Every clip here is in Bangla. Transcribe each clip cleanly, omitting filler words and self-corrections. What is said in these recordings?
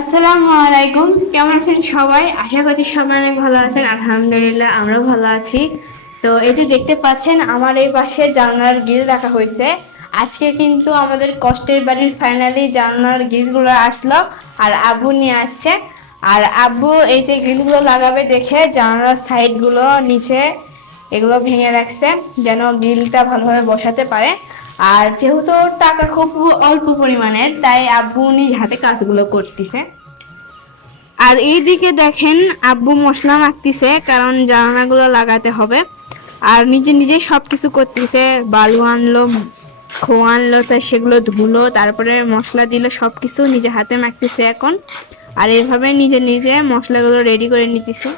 আসসালামু আলাইকুম। কেমন আছেন সবাই? আশা করছি সবাই অনেক ভালো আছেন। আলহামদুলিল্লাহ আমরাও ভালো আছি। তো এই যে দেখতে পাচ্ছেন আমার এই পাশে জানলার গ্রিল রাখা হয়েছে। আজকে কিন্তু আমাদের কষ্টের বাড়ির ফাইনালি জানলার গ্রিলগুলো আসলো আর আব্বু নিয়ে আসছে। আর আব্বু এই যে গ্রিলগুলো লাগাবে দেখে জানলার সাইডগুলো নিচে এগুলো ভেঙে রাখছে যেন গ্রিলটা ভালোভাবে বসাতে পারে। আর যেহেতু টাকা খুব অল্প পরিমাণের, তাই আব্বু নিজ হাতে কাজগুলো করতেছে। আর এইদিকে দেখেন আব্বু মশলা মাখতেছে, কারণ জানালাগুলো লাগাতে হবে। আর নিজে নিজে সবকিছু করতেছে, বালু আনলো, খোয়া আনলো, তাই সেগুলো ধুলো, তারপরে মশলা দিল, সবকিছু নিজে হাতে মাখতেছে এখন। আর এভাবে নিজে নিজে মশলাগুলো রেডি করে নিতেছে।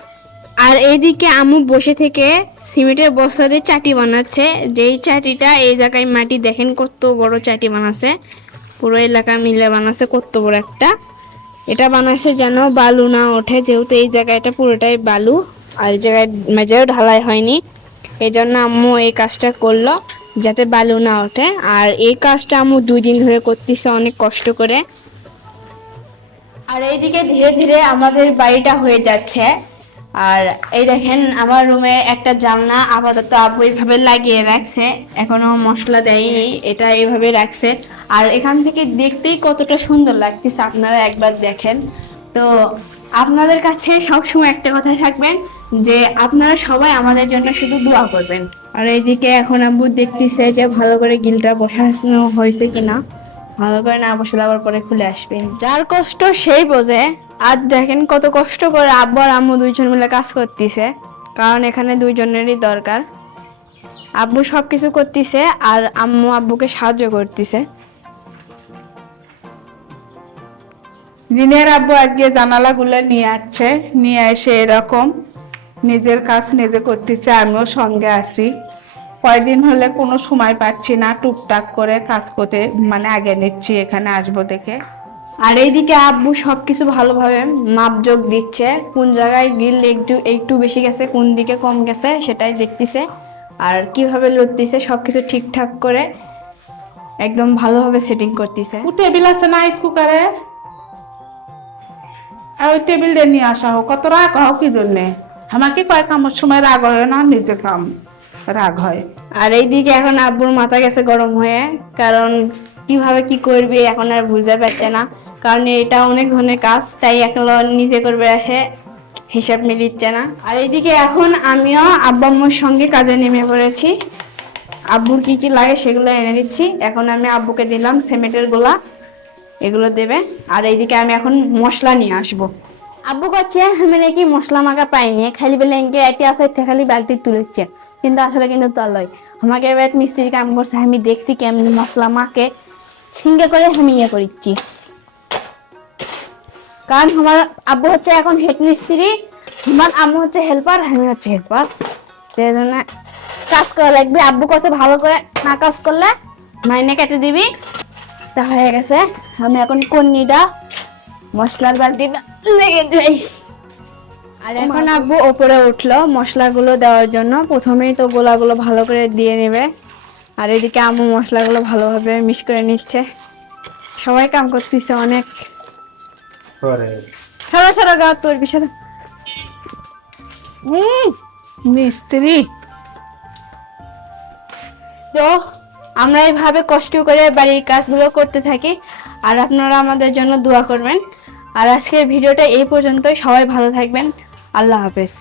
আর এইদিকে আম্মু বসে থেকে সিমেন্টের বস্তা দিয়ে চাটি বানাচ্ছে। যেই চাটিটা এই জায়গায় মাটি দেখেন কত বড় চাটি বানাচ্ছে, পুরো এলাকা মিলে বানাচ্ছে কত বড় একটা। এটা বানাচ্ছে যেন বালু না ওঠে, যেহেতু এই জায়গাটা পুরোটাই বালু আর এই জায়গায় মেঝেও ঢালাই হয়নি। এই জন্য আম্মু এই কাজটা করলো যাতে বালু না ওঠে। আর এই কাজটা আম্মু 2 দিন ধরে করতেছে অনেক কষ্ট করে। আর এইদিকে ধীরে ধীরে আমাদের বাড়িটা হয়ে যাচ্ছে। আর এই দেখেন আমার রুমে একটা জানলা আপাতত আব্বু এইভাবে লাগিয়ে রাখছে, এখনো মশলা দেয়নি, এটা এইভাবে রাখছে। আর এখান থেকে দেখতেই কতটা সুন্দর লাগতেছে, আপনারা একবার দেখেন। তো আপনাদের কাছে সবসময় একটা কথা থাকবেন যে আপনারা সবাই আমাদের জন্য শুধু দোয়া করবেন। আর এইদিকে এখন আব্বু দেখতেছে যে ভালো করে গিলটা বসানো হয়েছে কিনা। ভালো করে না বসলে আবার পরে খুলে আসবেন, যার কষ্ট সেই বোঝে। আর দেখেন কত কষ্ট করে আব্বু আর আম্মু দুইজন মিলে কাজ করতেছে, কারণ এখানে দুইজনেরই দরকার। আব্বু সবকিছু করতেছে আর আম্মু আব্বুকে সাহায্য করতেছে। জিনের আব্বু আজকে জানালাগুলো নিয়ে আসছে, নিয়ে এসে এরকম নিজের কাজ নিজে করতেছে, আমিও সঙ্গে আছি। কয়দিন হলে কোনো সময় পাচ্ছি না, টুকটাক করে কাজ করতে মানে আগে নিচ্ছি এখানে আসবো দেখে। আর এইদিকে আব্বু সবকিছু ভালোভাবে মাপজোক দিচ্ছে, কোন জায়গায় গ্রিল একটু একটু বেশি গেছে, কোন দিকে কম গেছে সেটাই দেখতেছে। আর কিভাবে লড়তেছে সবকিছু ঠিকঠাক করে একদম ভালোভাবে সেটিং করতেছে। ও টেবিল আছে না রাইস কুকারে, আর ওই টেবিলটা নিয়ে আসা হোক। কত রাগ হোক কি জন্যে? আমাকে কয় কামের সময় রাগ হয় না, নিজে কাম রাগ হয়। আর এইদিকে এখন আব্বুর মাথা গেছে গরম হয়ে, কারণ কিভাবে কি করবে এখন আর বুঝতে পারছে না, কারণ এটা অনেক ধরনের কাজ, তাই এখন নিজে করবে আসে হিসাব মিলিচ্ছে না। আর এইদিকে এখন আমিও আব্বু আম্মুর সঙ্গে কাজে নেমে পড়েছি, আব্বুর কি কি লাগে সেগুলো এনে দিচ্ছি। এখন আমি আব্বুকে দিলাম সিমেন্টের গোলা, এগুলো দেবে। আর এইদিকে আমি এখন মশলা নিয়ে আসবো। আব্বু করছে আমি নাকি মশলা মাখা পাইনি, খালি বলে এঁকে এটি আছে খালি বালতি তুলেছে, কিন্তু আসলে কিন্তু তা লয়। আমাকে এবার মিস্ত্রি কাম করছে, আমি দেখছি কেমনি মশলা মাকে ছিঙ্গে করে আমি ইয়ে করিচ্ছি। কারণ আমার আব্বু হচ্ছে এখন হেড মিস্ত্রি, আমার আম্মু হচ্ছে হেল্পার, আমি হচ্ছে হেল্পার, সেই জন্য কাজ করা লাগবে। আব্বু কাছে ভালো করে না কাজ করলে মাইনে কেটে দিবি। তা হয়ে গেছে, আমি এখন কন্নিটা মশলার বালতিটা লেগে যাই। আর এখন আব্বু ওপরে উঠলো মশলাগুলো দেওয়ার জন্য। প্রথমেই তো গোলাগুলো ভালো করে দিয়ে নেবে, আর এদিকে আম্মু মশলাগুলো ভালোভাবে মিক্স করে নিচ্ছে। সবাই কাম করতেছে অনেক। সারা সারা গা করবি সারা মিস্ত্রি। তো আমরা এইভাবে কষ্ট করে বাড়ির কাজগুলো করতে থাকি, আর আপনারা আমাদের জন্য দোয়া করবেন। আর আজকের ভিডিওটা এই পর্যন্তই, সবাই ভালো থাকবেন, আল্লাহ হাফেজ।